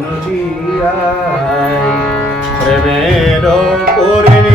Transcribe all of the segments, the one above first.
নদীরায় প্রেমের করে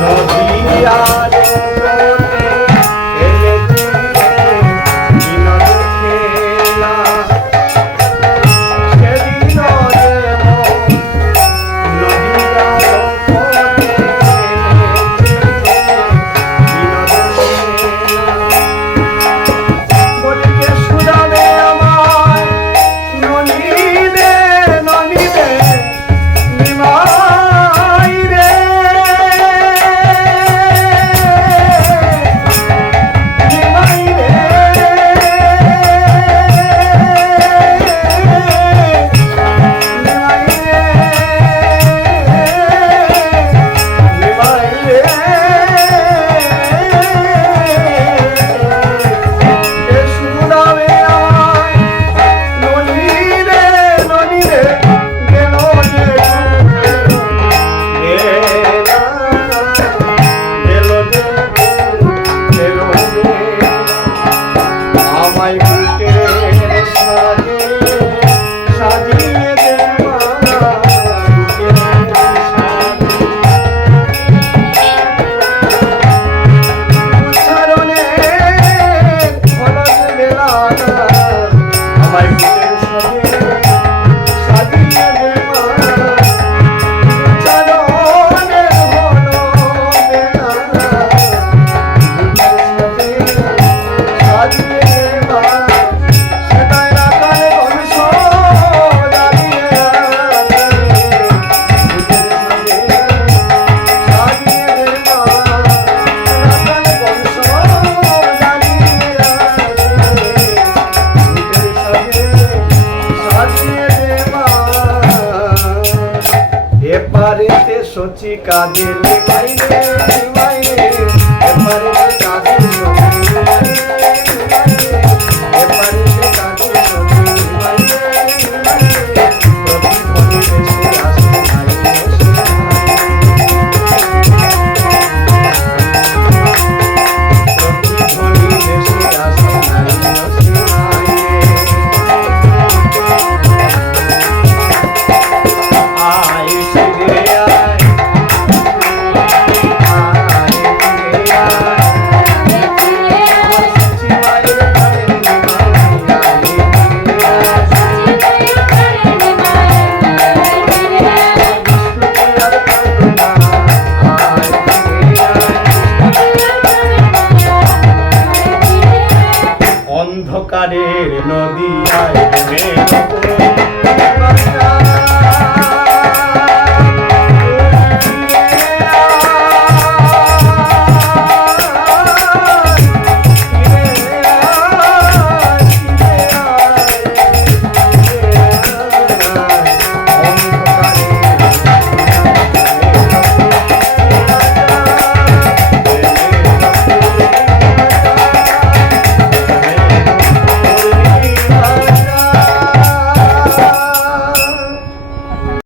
sabia. সচি কাজে মাইরে অন্ধকারের নদী